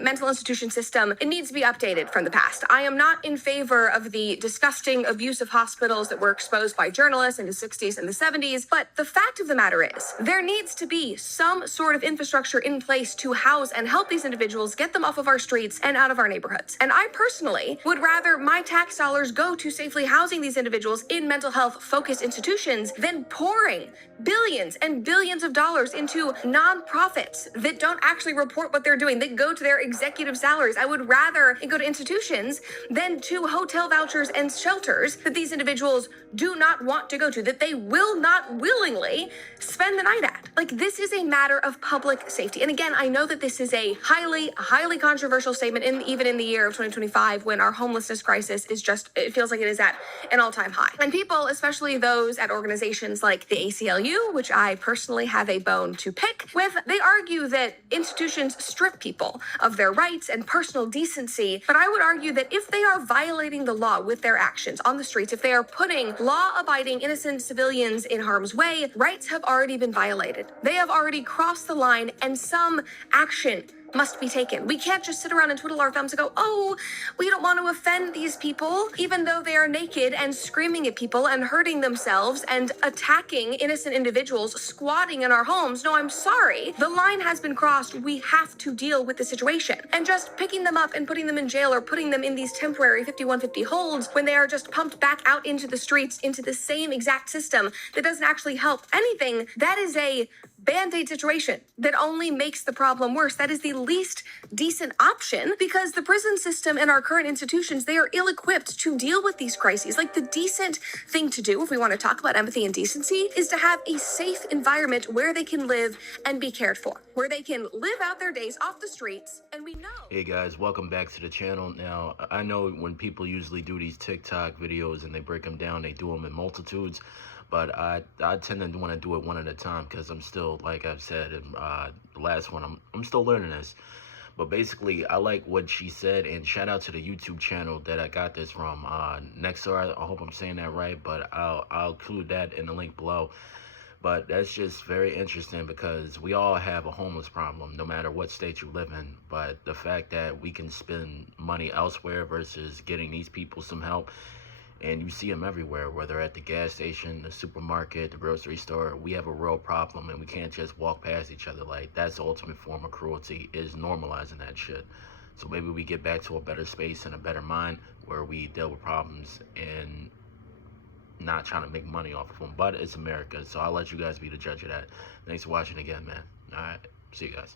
mental institution system, it needs to be updated from the past. I am not in favor of the disgusting abusive hospitals that were exposed by journalists in the 60s and the 70s, but the fact of the matter is, there needs to be some sort of infrastructure in place to house and help these individuals, get them off of our streets and out of our neighborhoods. And I personally would rather my tax dollars go to safely housing these individuals in mental health focused institutions than pouring billions and billions of dollars into nonprofits that don't actually report what they're doing. They go to their executive salaries. I would rather it go to institutions than to hotel vouchers and shelters that these individuals do not want to go to, that they will not willingly spend the night at. Like, this is a matter of public safety. And again, I know that this is a highly controversial statement, even in the year of 2025, when our homelessness crisis is just, it feels like it is at an all-time high. And people, especially those at organizations like the ACLU, which I personally have a bone to pick with, they argue that institutions strip people of their rights and personal decency. But I would argue that if they are violating the law with their actions on the streets, if they are putting law-abiding innocent civilians in harm's way, rights have already been violated. They have already crossed the line, and some action must be taken. We can't just sit around and twiddle our thumbs and go, oh, we don't want to offend these people, even though they are naked and screaming at people and hurting themselves and attacking innocent individuals, squatting in our homes. No, I'm sorry. The line has been crossed. We have to deal with the situation. And just picking them up and putting them in jail or putting them in these temporary 5150 holds when they are just pumped back out into the streets, into the same exact system that doesn't actually help anything, that is a Band-Aid situation that only makes the problem worse. That is the least decent option, because the prison system and our current institutions, they are ill-equipped to deal with these crises. Like, the decent thing to do, if we want to talk about empathy and decency, is to have a safe environment where they can live and be cared for, where they can live out their days off the streets. And we know. Hey guys, welcome back to the channel. Now, I know when people usually do these TikTok videos and they break them down, they do them in multitudes. But I tend to want to do it one at a time, because I'm still, like I've said in the last one, I'm still learning this. But basically, I like what she said, and shout out to the YouTube channel that I got this from. Nexar, I hope I'm saying that right, but I'll include that in the link below. But that's just very interesting, because we all have a homeless problem, no matter what state you live in. But the fact that we can spend money elsewhere versus getting these people some help, and you see them everywhere, whether at the gas station, the supermarket, the grocery store, we have a real problem, and we can't just walk past each other. Like, that's the ultimate form of cruelty, is normalizing that shit. So maybe we get back to a better space and a better mind where we deal with problems and not trying to make money off of them. But it's America, so I'll let you guys be the judge of that. Thanks for watching again, man. All right, see you guys.